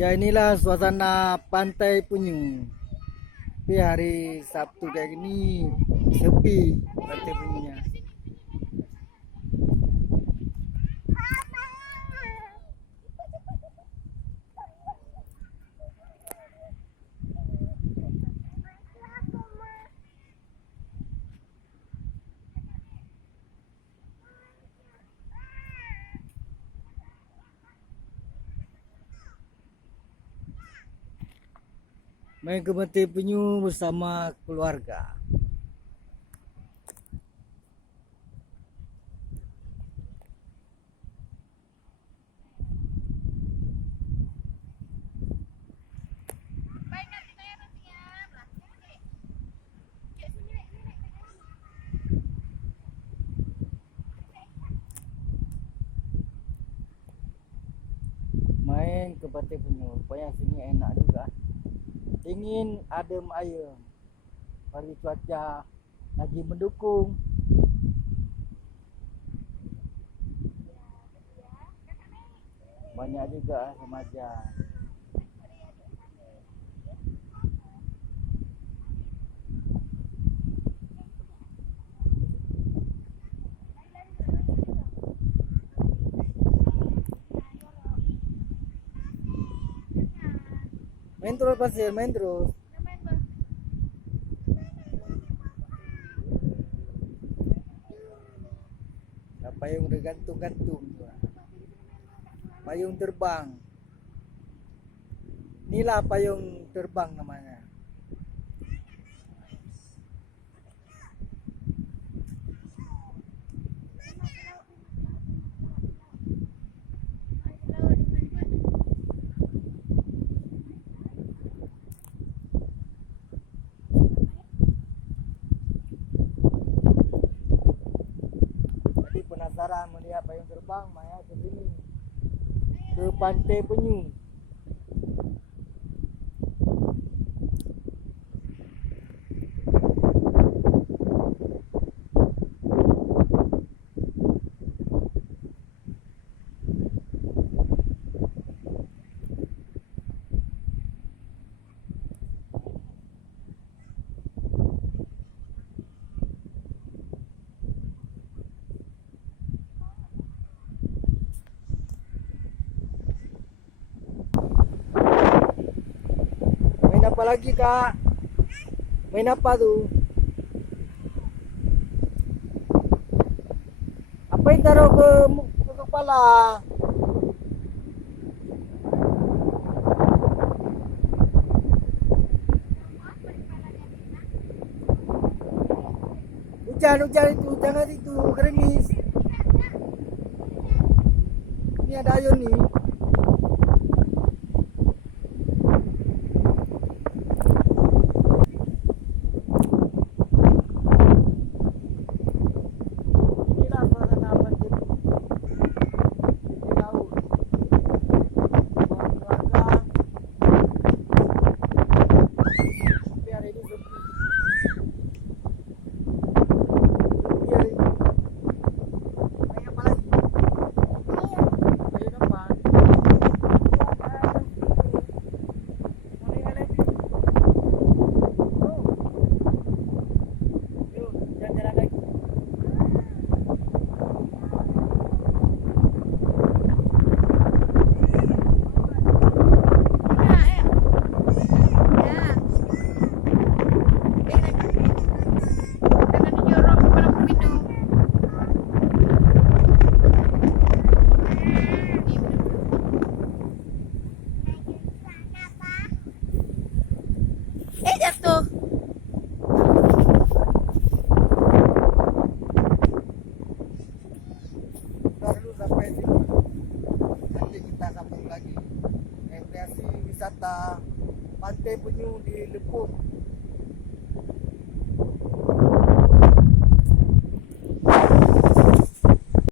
Ya inilah suasana Pantai Penyu. Tapi hari Sabtu kayak gini sepi Pantai Penyunya. Main ke Pantai Penyu bersama keluarga. Main ke Pantai Penyu, rupanya sini enak juga. Dingin, adem ayem. Hari cuaca lagi mendukung. Banyak juga remaja. Main terus pasir, main terus. Nah, payung udah gantung-gantung. Payung terbang. Inilah payung terbang namanya. Jadi penasaran melihat payung terbang, Maya ke sini. Ke Pantai Penyu. Main apa lagi, Kak? Main apa tuh? Apa yang taruh ke kepala? Hujan itu, jangan itu, gerimis. Ini ada ayun nih. Inilah suasana Pantai laut. Keluarga. Tapi hari ini sepi. Sepi hari ini. Main apa lagi? Ayun apa? Main lagi. Yuk, jalan-jalan lagi. Jatuh. Kita dulu sampai sini. Nanti kita sambung lagi. Rekreasi wisata Pantai Penyu di Lepung.